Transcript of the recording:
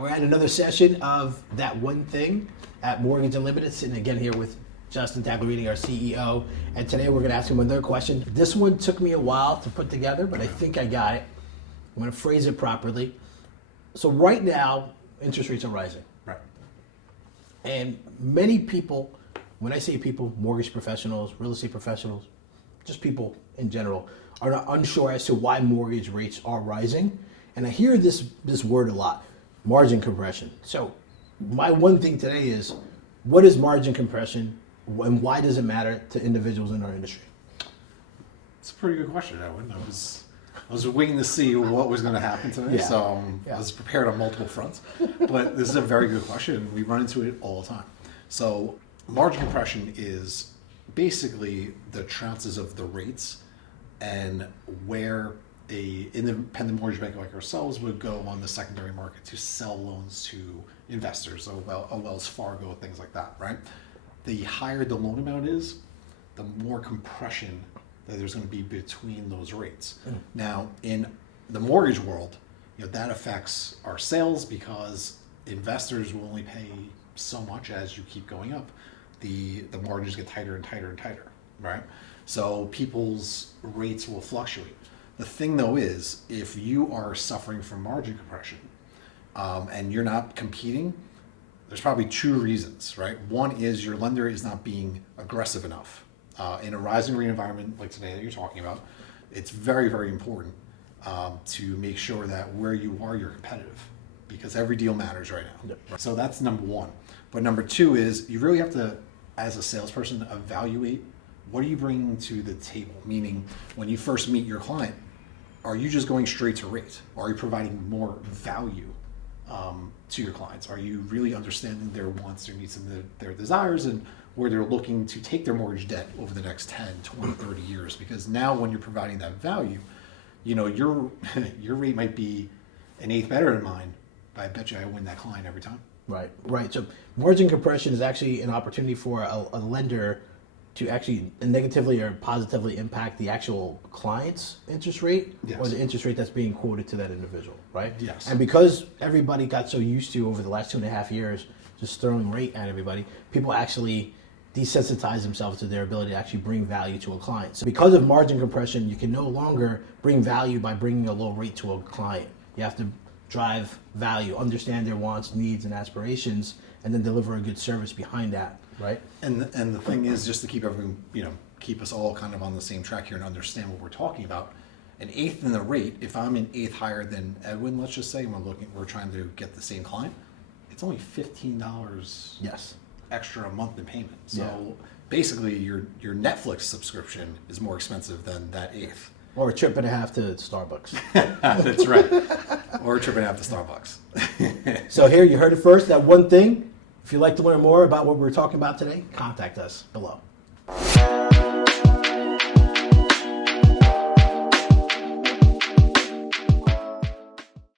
We're at another session of That One Thing at Mortgage Unlimited, sitting again here with Justin Tagliarini, our CEO, and today we're going to ask him another question. This one took me a while to put together, but I think I got it. I'm going to phrase it properly. So right now, interest rates are rising. Right. And many people, when I say people, mortgage professionals, real estate professionals, just people in general, are not unsure as to why mortgage rates are rising. And I hear this word a lot, margin compression. So my one thing today is, what is margin compression and why does it matter to individuals in our industry? It's a pretty good question, Edwin. I was waiting to see what was going to happen today, Yeah. so Yeah. I was prepared on multiple fronts. But this is a very good question. We run into it all the time. So margin compression is basically the trounces of the rates and where a independent mortgage bank like ourselves would go on the secondary market to sell loans to investors, a Wells Fargo, things like that, right? The higher the loan amount is, the more compression that there's going to be between those rates. Now, in the mortgage world, that affects our sales because investors will only pay so much as you keep going up. The margins get tighter and tighter and tighter, right? So people's rates will fluctuate. The thing though is, if you are suffering from margin compression and you're not competing, there's probably two reasons, right? One is your lender is not being aggressive enough. In a rising rate environment like today that you're talking about, it's very, very important to make sure that where you are, you're competitive, because every deal matters right now. Yep. So that's number one. But number two is you really have to, as a salesperson, evaluate what are you bringing to the table? Meaning, when you first meet your client, are you just going straight to rate? Or are you providing more value to your clients? Are you really understanding their wants, their needs, and their desires, and where they're looking to take their mortgage debt over the next 10, 20, 30 years? Because now when you're providing that value, your rate might be an eighth better than mine, but I bet you I win that client every time. Right. So margin compression is actually an opportunity for a lender to actually negatively or positively impact the actual client's interest rate. Yes. Or the interest rate that's being quoted to that individual, right? Yes. And because everybody got so used to over the last 2.5 years just throwing rate at everybody, people actually desensitize themselves to their ability to actually bring value to a client. So because of margin compression, you can no longer bring value by bringing a low rate to a client. You have to drive value, understand their wants, needs, and aspirations, and then deliver a good service behind that, right? And the thing is, just to keep everyone, keep us all kind of on the same track here and understand what we're talking about. An eighth in the rate, if I'm an eighth higher than Edwin, let's just say, we're trying to get the same client, it's only $15 Yes. extra a month in payment. So Yeah. basically, your Netflix subscription is more expensive than that eighth. Or a trip and a half to Starbucks. That's right. Or a trip and a half to Starbucks. So here, you heard it first, That One Thing. If you'd like to learn more about what we're talking about today, contact us below.